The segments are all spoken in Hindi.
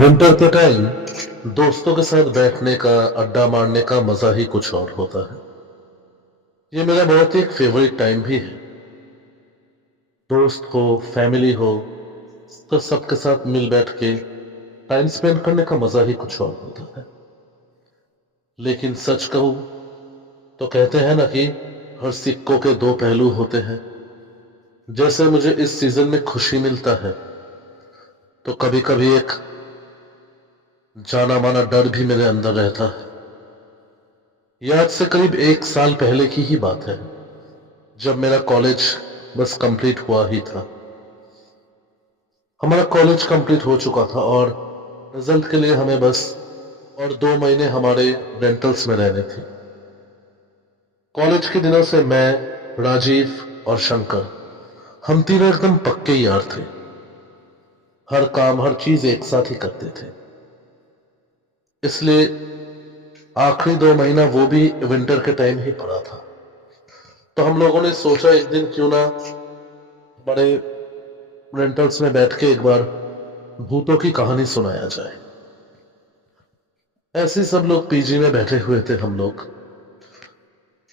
विंटर के टाइम दोस्तों के साथ बैठने का, अड्डा मारने का मजा ही कुछ और होता है। ये मेरा बहुत ही एक फेवरेट टाइम भी है। दोस्त हो, फैमिली हो, तो सबके साथ मिल बैठ के टाइम स्पेंड करने का मजा ही कुछ और होता है। लेकिन सच कहूं तो कहते हैं ना कि हर सिक्कों के दो पहलू होते हैं। जैसे मुझे इस सीजन में खुशी मिलता है, तो कभी कभी एक जाना माना डर भी मेरे अंदर रहता है। यह आज से करीब 1 साल पहले की ही बात है, जब मेरा कॉलेज बस कंप्लीट हुआ ही था। हमारा कॉलेज कंप्लीट हो चुका था और रिजल्ट के लिए हमें बस और 2 महीने हमारे रेंटल्स में रहने थे। कॉलेज के दिनों से मैं, राजीव और शंकर, हम तीनों एकदम पक्के यार थे। हर काम, हर चीज एक साथ ही करते थे। इसलिए आखिरी 2 महीना वो भी विंटर के टाइम ही पड़ा था। तो हम लोगों ने सोचा एक दिन क्यों ना बड़े रेंटल्स में बैठ के एक बार भूतों की कहानी सुनाया जाए। ऐसे ही सब लोग पीजी में बैठे हुए थे। हम लोग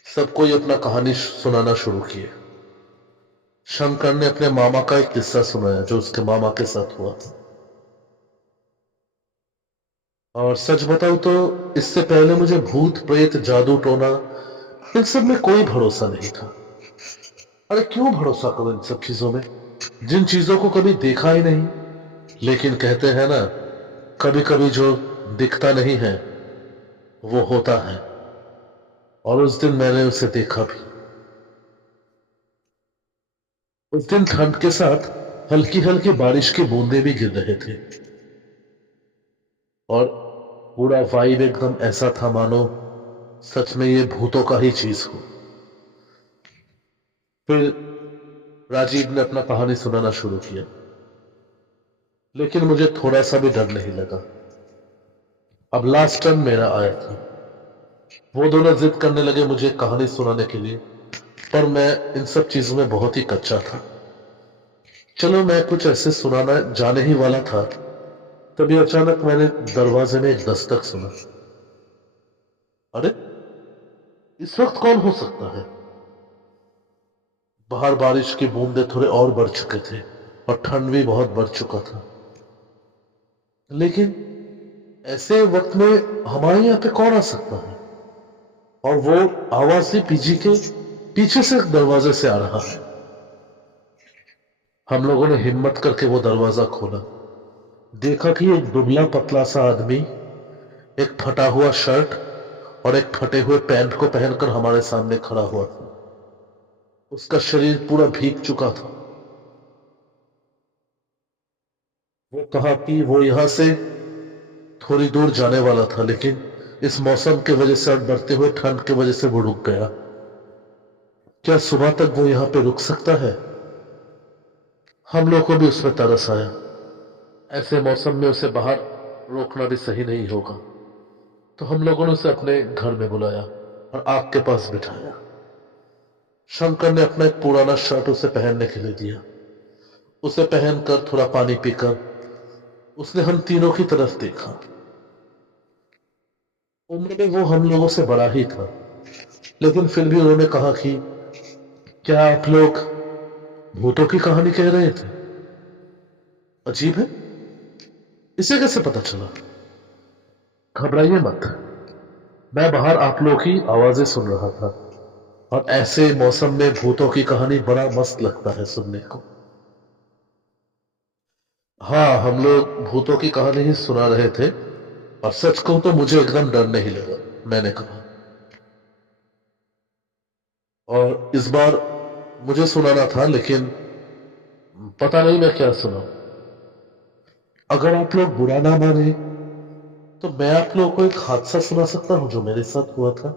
सब कोई अपना कहानी सुनाना शुरू किए। शंकर ने अपने मामा का एक किस्सा सुनाया जो उसके मामा के साथ हुआ था। और सच बताऊं तो इससे पहले मुझे भूत प्रेत जादू टोना इन सब में कोई भरोसा नहीं था। अरे क्यों भरोसा करो इन सब चीजों में, जिन चीजों को कभी देखा ही नहीं। लेकिन कहते हैं ना, कभी कभी जो दिखता नहीं है वो होता है। और उस दिन मैंने उसे देखा भी। उस दिन ठंड के साथ हल्की हल्की बारिश की बूंदें भी गिर रहे थे। और पूरा वाइब एकदम ऐसा था मानो सच में ये भूतों का ही चीज हो। फिर राजीव ने अपना कहानी सुनाना शुरू किया, लेकिन मुझे थोड़ा सा भी डर नहीं लगा। अब लास्ट टर्न मेरा आया था। वो दोनों जिद करने लगे मुझे कहानी सुनाने के लिए, पर मैं इन सब चीजों में बहुत ही कच्चा था। चलो मैं कुछ ऐसे सुनाना जाने ही वाला था, तभी अचानक मैंने दरवाजे में एक दस्तक सुना। अरे इस वक्त कौन हो सकता है? बाहर बारिश की बूंदे थोड़े और बढ़ चुके थे और ठंड भी बहुत बढ़ चुका था। लेकिन ऐसे वक्त में हमारे यहाँ पे कौन आ सकता है? और वो आवाज भी पीजी के पीछे से दरवाजे से आ रहा है। हम लोगों ने हिम्मत करके वो दरवाजा खोला। देखा कि एक दुबला पतला सा आदमी एक फटा हुआ शर्ट और एक फटे हुए पैंट को पहनकर हमारे सामने खड़ा हुआ था। उसका शरीर पूरा भीग चुका था। वो कहा कि वो यहां से थोड़ी दूर जाने वाला था, लेकिन इस मौसम के वजह से और बढ़ते हुए ठंड के वजह से वो रुक गया। क्या सुबह तक वो यहाँ पे रुक सकता है? हम लोग को भी उसमें तरस आया। ऐसे मौसम में उसे बाहर रोकना भी सही नहीं होगा। तो हम लोगों ने उसे अपने घर में बुलाया और आग के पास बिठाया। शंकर ने अपना एक पुराना शर्ट उसे पहनने के लिए दिया। उसे पहनकर थोड़ा पानी पीकर उसने हम तीनों की तरफ देखा। उम्र में वो हम लोगों से बड़ा ही था, लेकिन फिर भी उन्होंने कहा कि क्या आप लोग भूतों की कहानी कह रहे थे? अजीब है, इसे कैसे पता चला? घबराइए मत, मैं बाहर आप लोग की आवाजें सुन रहा था। और ऐसे मौसम में भूतों की कहानी बड़ा मस्त लगता है सुनने को। हाँ, हम लोग भूतों की कहानी ही सुना रहे थे। और सच कहूं तो मुझे एकदम डर नहीं लगा, मैंने कहा। और इस बार मुझे सुनाना था, लेकिन पता नहीं मैं क्या सुना। अगर आप लोग बुरा ना माने तो मैं आप लोगों को एक हादसा सुना सकता हूं जो मेरे साथ हुआ था।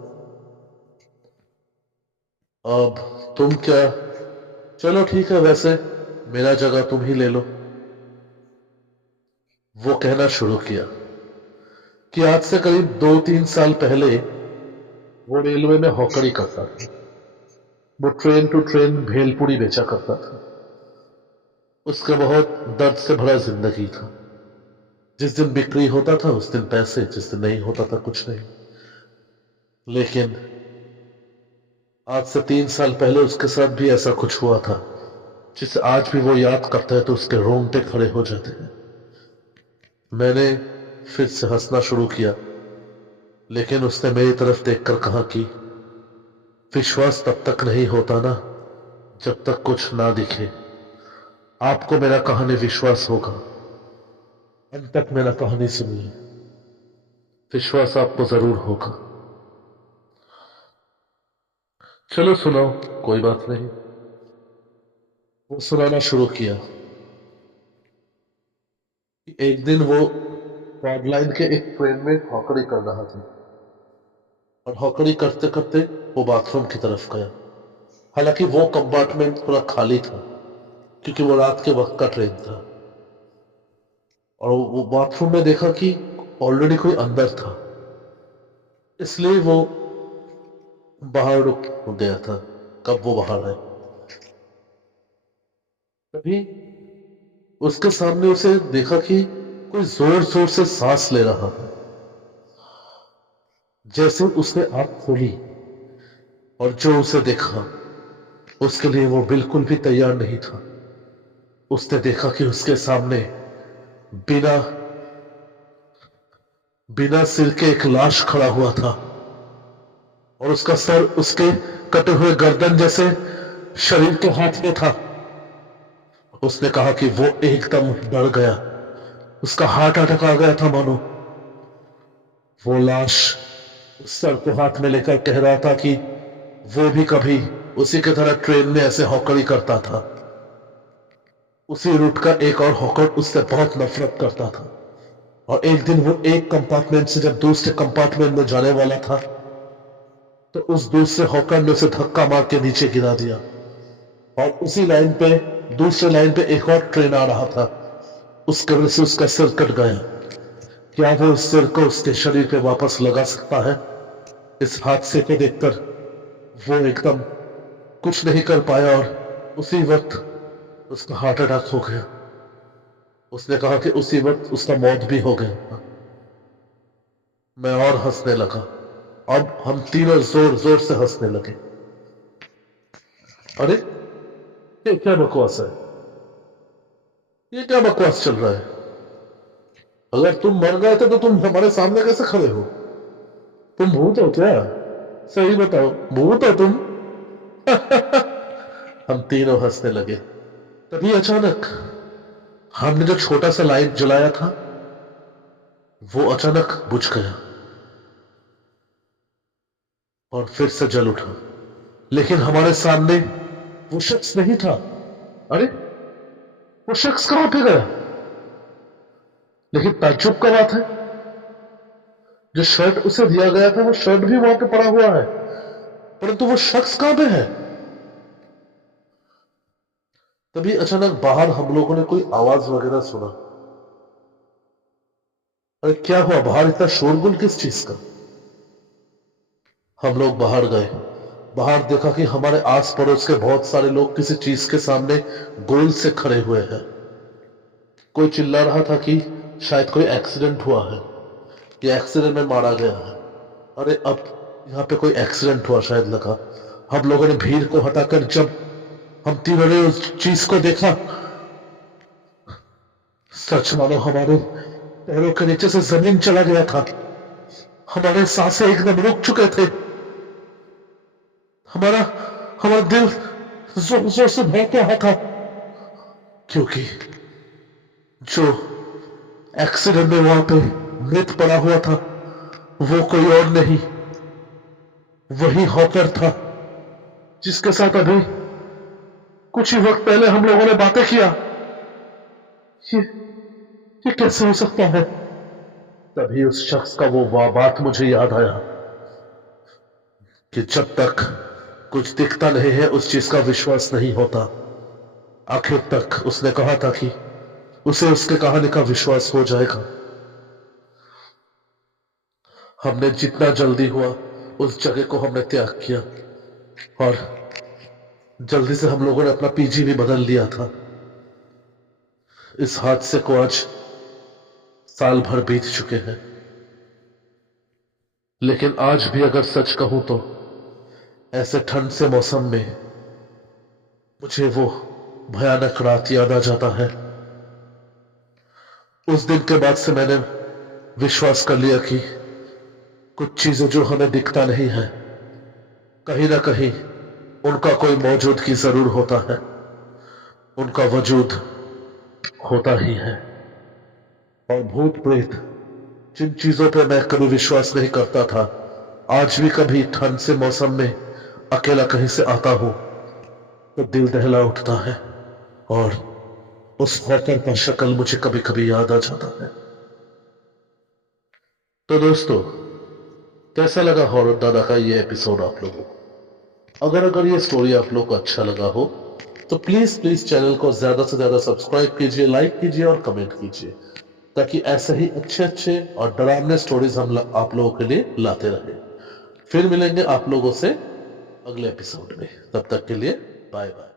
अब तुम क्या, चलो ठीक है, वैसे मेरा जगह तुम ही ले लो। वो कहना शुरू किया कि आज से करीब 2-3 साल पहले वो रेलवे में हॉकरी करता था। वो ट्रेन टू ट्रेन भेलपुरी बेचा करता था। उसका बहुत दर्द से भरा जिंदगी था। जिस दिन बिक्री होता था उस दिन पैसे, जिस दिन नहीं होता था कुछ नहीं। लेकिन आज से 3 साल पहले उसके साथ भी ऐसा कुछ हुआ था, जिसे आज भी वो याद करता है तो उसके रोंगटे खड़े हो जाते हैं। मैंने फिर से हंसना शुरू किया, लेकिन उसने मेरी तरफ देखकर कहा कि विश्वास तब तक नहीं होता ना जब तक कुछ ना दिखे। आपको मेरा कहानी विश्वास होगा, अंत तक मेरा कहानी सुनिए, विश्वास आपको जरूर होगा। चलो सुनाओ, कोई बात नहीं। वो सुनाना शुरू किया कि एक दिन वो क्वाड लाइन के एक ट्रेन में हॉकरी कर रहा था, और हॉकरी करते करते वो बाथरूम की तरफ गया। हालांकि वो कंपार्टमेंट पूरा खाली था, क्योंकि वो रात के वक्त का ट्रेन था। और वो बाथरूम में देखा कि ऑलरेडी कोई अंदर था, इसलिए वो बाहर रुक गया था। कब वो बाहर आए, तभी उसके सामने उसे देखा कि कोई जोर जोर से सांस ले रहा है। जैसे उसने आंख खोली और जो उसे देखा, उसके लिए वो बिल्कुल भी तैयार नहीं था। उसने देखा कि उसके सामने बिना बिना सिर के एक लाश खड़ा हुआ था, और उसका सर उसके कटे हुए गर्दन जैसे शरीर के हाथ में था। उसने कहा कि वो एकदम डर गया, उसका हार्ट अटैक आ गया था मानो। वो लाश उस सर को हाथ में लेकर कह रहा था कि वो भी कभी उसी की तरह ट्रेन में ऐसे हॉकरी करता था। उसी रूट का एक और हॉकर उससे बहुत नफरत करता था, और एक दिन वो एक कंपार्टमेंट से जब दूसरे कंपार्टमेंट में जाने वाला था, तो उस दूसरे हॉकर ने उसे धक्का मार के नीचे गिरा दिया। और उसी लाइन पे, दूसरे लाइन पे एक और ट्रेन आ रहा था, उसके वजह से उसका सिर कट गया। क्या वो उस सिर को उसके शरीर पे वापस लगा सकता है? इस हादसे को देखकर वो एकदम कुछ नहीं कर पाया, और उसी वक्त उसका हार्ट अटैक हो गया। उसने कहा कि उसी वक्त उसका मौत भी हो गया। मैं और हंसने लगा। अब हम तीनों जोर जोर से हंसने लगे। अरे, ये क्या बकवास है? ये क्या बकवास चल रहा है? अगर तुम मर गए थे तो तुम हमारे सामने कैसे खड़े हो? तुम भूत हो क्या? सही बताओ, भूत हो तुम? हम तीनों हंसने लगे। तभी अचानक हमने जो छोटा सा लाइट जलाया था, वो अचानक बुझ गया और फिर से जल उठा। लेकिन हमारे सामने वो शख्स नहीं था। अरे, वो शख्स कहां पे गया? लेकिन ताज्जुब का बात है, जो शर्ट उसे दिया गया था वो शर्ट भी वहां पे पड़ा हुआ है, परंतु वो शख्स कहां पे है? तभी अचानक बाहर हम लोगों ने कोई आवाज वगैरह सुना। अरे क्या हुआ? बाहर इतना शोरगुल किस चीज का? हम लोग बाहर गए। बाहर देखा कि हमारे आस पड़ोस के बहुत सारे लोग किसी चीज के सामने गोल से खड़े हुए हैं। कोई चिल्ला रहा था कि शायद कोई एक्सीडेंट हुआ है, कि एक्सीडेंट में मारा गया है। अरे, अब यहाँ पे कोई एक्सीडेंट हुआ शायद लगा। हम लोगों ने भीड़ को हटाकर जब हम तीनों ने उस चीज को देखा, सच मानो हमारे पैरों के नीचे से जमीन चला गया था। हमारे सांसें एकदम रुक चुके थे। हमारा हमारा दिल जोर जोर से धड़क रहा था, क्योंकि जो एक्सीडेंट में वहां पे मृत पड़ा हुआ था वो कोई और नहीं, वही हॉकर था जिसके साथ अभी कुछ ही वक्त पहले हम लोगों ने बातें किया। ये ये कैसे हो सकता है? तभी उस शख्स का वो बात मुझे याद आया कि जब तक कुछ दिखता नहीं है उस चीज का विश्वास नहीं होता। आखिर तक उसने कहा था कि उसे उसके कहानी का विश्वास हो जाएगा। हमने जितना जल्दी हुआ उस जगह को हमने त्याग किया, और जल्दी से हम लोगों ने अपना पीजी भी बदल लिया था। इस हादसे को आज साल भर बीत चुके हैं, लेकिन आज भी अगर सच कहूं तो ऐसे ठंड से मौसम में मुझे वो भयानक रात याद आ जाता है। उस दिन के बाद से मैंने विश्वास कर लिया कि कुछ चीजें जो हमें दिखता नहीं है, कहीं ना कहीं उनका कोई मौजूदगी जरूर होता है, उनका वजूद होता ही है। और भूत प्रेत, जिन चीजों पर मैं कभी विश्वास नहीं करता था, आज भी कभी ठंड से मौसम में अकेला कहीं से आता हूं तो दिल दहला उठता है और उस हॉकर का शक्ल मुझे कभी कभी याद आ जाता है। तो दोस्तों, कैसा लगा हॉरर दादा का ये एपिसोड आप लोगों को? अगर ये स्टोरी आप लोगों को अच्छा लगा हो तो प्लीज प्लीज चैनल को ज्यादा से ज्यादा सब्सक्राइब कीजिए, लाइक कीजिए और कमेंट कीजिए, ताकि ऐसे ही अच्छे अच्छे और डरावने स्टोरीज हम आप लोगों के लिए लाते रहे। फिर मिलेंगे आप लोगों से अगले एपिसोड में, तब तक के लिए बाय बाय।